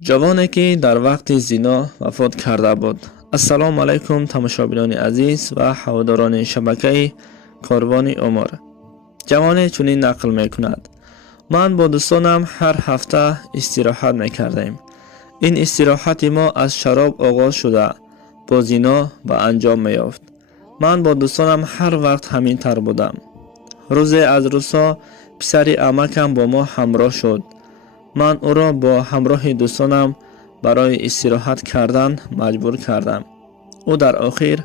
جوانی که در وقت زنا وفات کرده بود. السلام علیکم تماشاگران عزیز و هواداران شبکه کاروان عمر. جوانی چنین نقل میکند: من با دوستانم هر هفته استراحت میکردیم. این استراحت ما از شراب آغاز شده با زنا به انجام میافت. من با دوستانم هر وقت همین تر بودم. روزی از روزها پسر عمکم با ما همراه شد. من او را با همراه دوستانم برای استراحت کردن مجبور کردم. او در آخر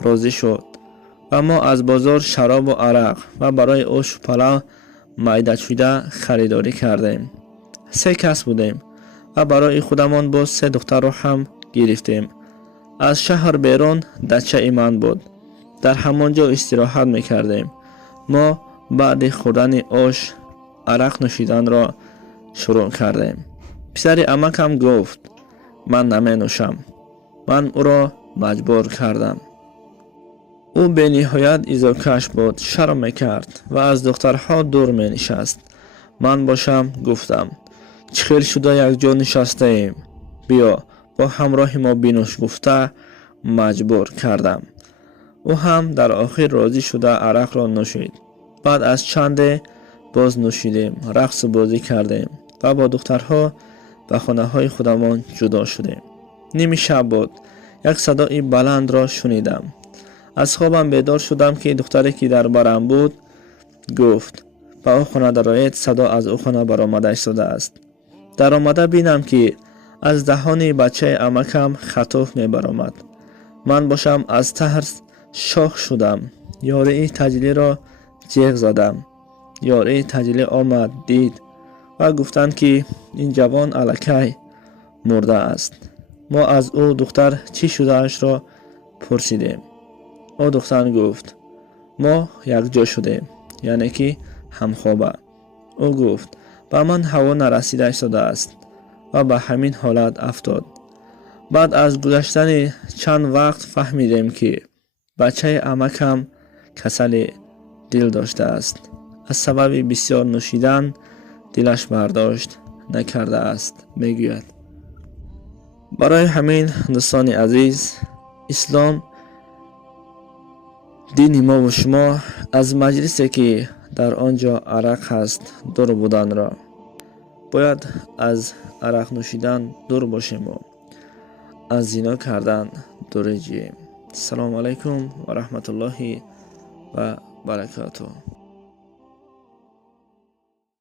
راضی شد و ما از بازار شراب و عرق و برای او پلاو میده شده خریداری کردیم. 3 کس بودیم و برای خودمان باز 3 دختر را هم گرفتیم. از شهر بیرون دچه من بود. در همانجا استراحت میکردیم. ما بعد خوردن آش عرق نوشیدن را شروع کردیم. پسر عمکم گفت من نمی نوشم. من او را مجبور کردم. او به نهایت ایزوکش بود. شرم میکرد و از دخترها دور می نشست. من باشم گفتم چخیر شده یک جا نشسته ایم، بیا با همراه ما بینوش. گفته مجبور کردم. او هم در آخر راضی شده عرق را نوشید. بعد از چند باز نوشیدیم، رقص و بازی کردیم و با دخترها به خانه های خودمان جدا شدیم. نیمه شب بود. یک صدای بلند را شنیدم. از خوابم بیدار شدم که دختری که در برم بود گفت به او خانه درآیید. صدا از او خانه برآمده ایستاده است. در آمده بینم که از دهان بچه عمکم خطوف می برآمد. من باشم از ترس شاخ شدم. یاری تجلی را جیغ زدم. یاری تجلی آمد دید و گفتند که این جوان الکی مرده است. ما از او دختر چی شده اش را پرسیدیم. او دختر گفت ما یک جا شدیم، یعنی که همخوابه. او گفت به من هوا نرسیده شده است و به همین حالت افتاد. بعد از گذشتن چند وقت فهمیدیم که بچه عمکم کسل دل داشته است. از سبب بسیار نوشیدن دلش برداشت نکرده است میگوید. برای همین دوستان عزیز، اسلام دین ما و شما از مجلسی که در آنجا عرق هست دور بودن را باید از عرق نوشیدن دور باشیم و از زنا کردن دور جیم. السلام علیکم و رحمت الله و برکاته.